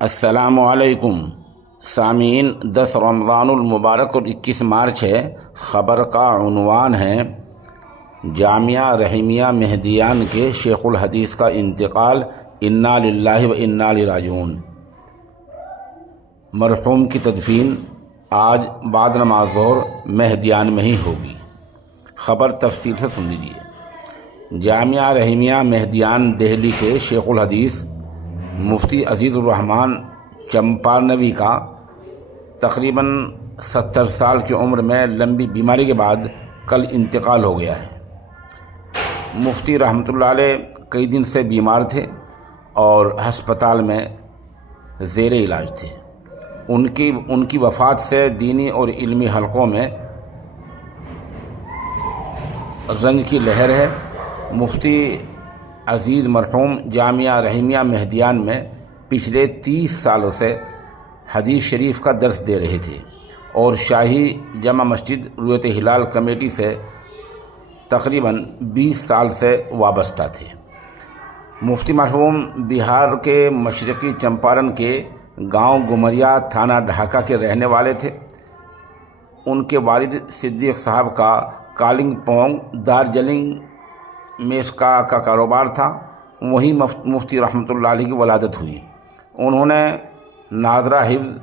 السلام علیکم سامعین، 10 رمضان المبارک اور 21 مارچ ہے۔ خبر کا عنوان ہے جامعہ رحیمیہ مہدیان کے شیخ الحدیث کا انتقال، انا للہ و انا الیہ راجعون۔ مرحوم کی تدفین آج بعد نماز ظہر مہدیان میں ہی ہوگی۔ خبر تفصیل سے سن لیجیے۔ جامعہ رحیمیہ مہدیان دہلی کے شیخ الحدیث مفتی عزیز الرحمن چمپارنوی کا تقریباً 70 سال کی عمر میں لمبی بیماری کے بعد کل انتقال ہو گیا ہے۔ مفتی رحمۃ اللہ علیہ کئی دن سے بیمار تھے اور ہسپتال میں زیر علاج تھے۔ ان کی وفات سے دینی اور علمی حلقوں میں رنج کی لہر ہے۔ مفتی عزیز مرحوم جامعہ رحیمیہ مہدیان میں پچھلے 30 سالوں سے حدیث شریف کا درس دے رہے تھے اور شاہی جامع مسجد رؤیت ہلال کمیٹی سے تقریباً 20 سال سے وابستہ تھے۔ مفتی مرحوم بہار کے مشرقی چمپارن کے گاؤں گمریا تھانہ ڈھاکہ کے رہنے والے تھے۔ ان کے والد صدیق صاحب کا کالنگ پونگ دارجلنگ میسکا کا کاروبار تھا، وہیں مفتی رحمۃ اللہ علیہ کی ولادت ہوئی۔ انہوں نے ناظرہ حفظ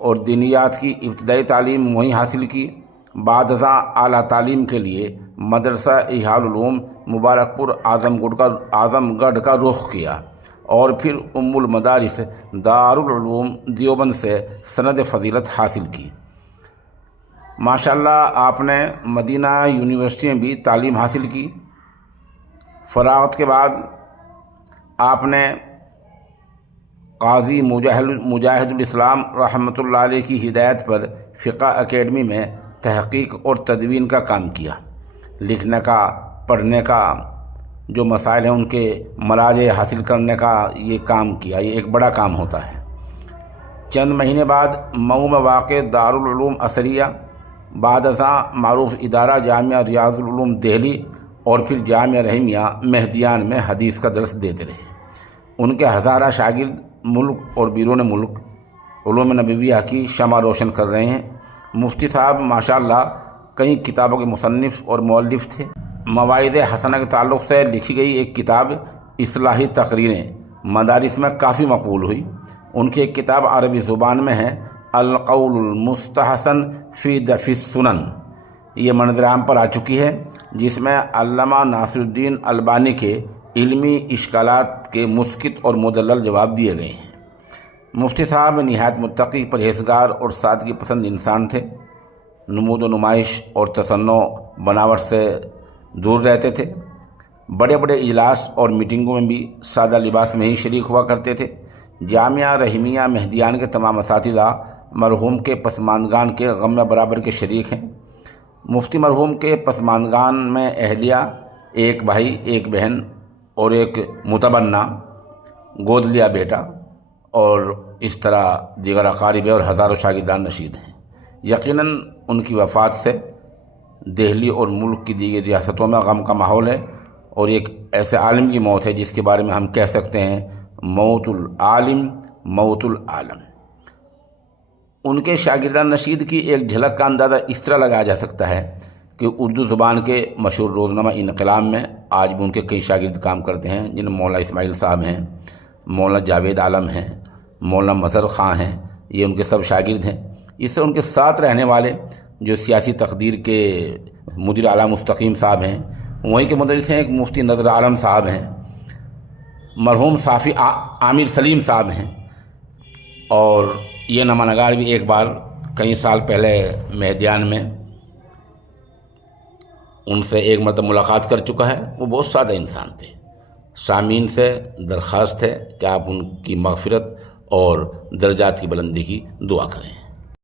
اور دینیات کی ابتدائی تعلیم وہیں حاصل کی۔ بعد ازاں اعلیٰ تعلیم کے لیے مدرسہ احیاء العلوم مبارک پور اعظم گڑھ کا رخ کیا اور پھر ام المدارس دارالعلوم دیوبند سے سند فضیلت حاصل کی۔ ماشاءاللہ آپ نے مدینہ یونیورسٹی میں بھی تعلیم حاصل کی۔ فراغت کے بعد آپ نے قاضی مجاہد الاسلام رحمۃ اللہ علیہ کی ہدایت پر فقہ اکیڈمی میں تحقیق اور تدوین کا کام کیا۔ لکھنے کا، پڑھنے کا جو مسائل ہیں ان کے مراجع حاصل کرنے کا یہ کام کیا۔ یہ ایک بڑا کام ہوتا ہے۔ چند مہینے بعد مئو میں واقع دارالعلوم اثریہ، بعد ازاں معروف ادارہ جامعہ ریاض العلوم دہلی اور پھر جامعہ رحیمیہ مہدیان میں حدیث کا درس دیتے رہے۔ ان کے ہزارہ شاگرد ملک اور بیرون ملک علوم نبویہ کی شمع روشن کر رہے ہیں۔ مفتی صاحب ماشاءاللہ کئی کتابوں کے مصنف اور مؤلف تھے۔ مواعظ حسنہ کے تعلق سے لکھی گئی ایک کتاب اصلاحی تقریریں مدارس میں کافی مقبول ہوئی۔ ان کی ایک کتاب عربی زبان میں ہے، القول المستحسن فی دفع السنن، یہ منظر عام پر آ چکی ہے، جس میں علامہ ناصر الدین البانی کے علمی اشکالات کے مسکت اور مدلل جواب دیے گئے ہیں۔ مفتی صاحب نہایت متقی، پرہیزگار اور سادگی پسند انسان تھے۔ نمود و نمائش اور تصنع بناوٹ سے دور رہتے تھے۔ بڑے بڑے اجلاس اور میٹنگوں میں بھی سادہ لباس میں ہی شریک ہوا کرتے تھے۔ جامعہ رحیمیہ مہدیان کے تمام اساتذہ مرحوم کے پسماندگان کے غم میں برابر کے شریک ہیں۔ مفتی مرحوم کے پسماندگان میں اہلیہ، ایک بھائی، ایک بہن اور ایک متبنہ گود لیا بیٹا، اور اس طرح دیگر اقارب اور ہزاروں شاگردان نشید ہیں۔ یقیناً ان کی وفات سے دہلی اور ملک کی دیگر ریاستوں میں غم کا ماحول ہے، اور ایک ایسے عالم کی موت ہے جس کے بارے میں ہم کہہ سکتے ہیں موت العالم موت العالم۔ ان کے شاگردان نشید کی ایک جھلک کا اندازہ اس طرح لگایا جا سکتا ہے کہ اردو زبان کے مشہور روزنامہ انقلاب میں آج بھی ان کے کئی شاگرد کام کرتے ہیں، جن میں مولانا اسماعیل صاحب ہیں، مولانا جاوید عالم ہیں، مولانا مظہر خان ہیں، یہ ان کے سب شاگرد ہیں۔ اس سے ان کے ساتھ رہنے والے جو سیاسی تقدیر کے مدیر اعلیٰ مستقیم صاحب ہیں، وہیں کے مدرس ہیں، ایک مفتی نذر عالم صاحب ہیں، مرحوم صافی عامر سلیم صاحب ہیں، اور یہ نامہ نگار بھی ایک بار کئی سال پہلے مہدیان میں ان سے ایک مرتبہ ملاقات کر چکا ہے۔ وہ بہت سادہ انسان تھے۔ سامعین سے درخواست ہے کہ آپ ان کی مغفرت اور درجات کی بلندی کی دعا کریں۔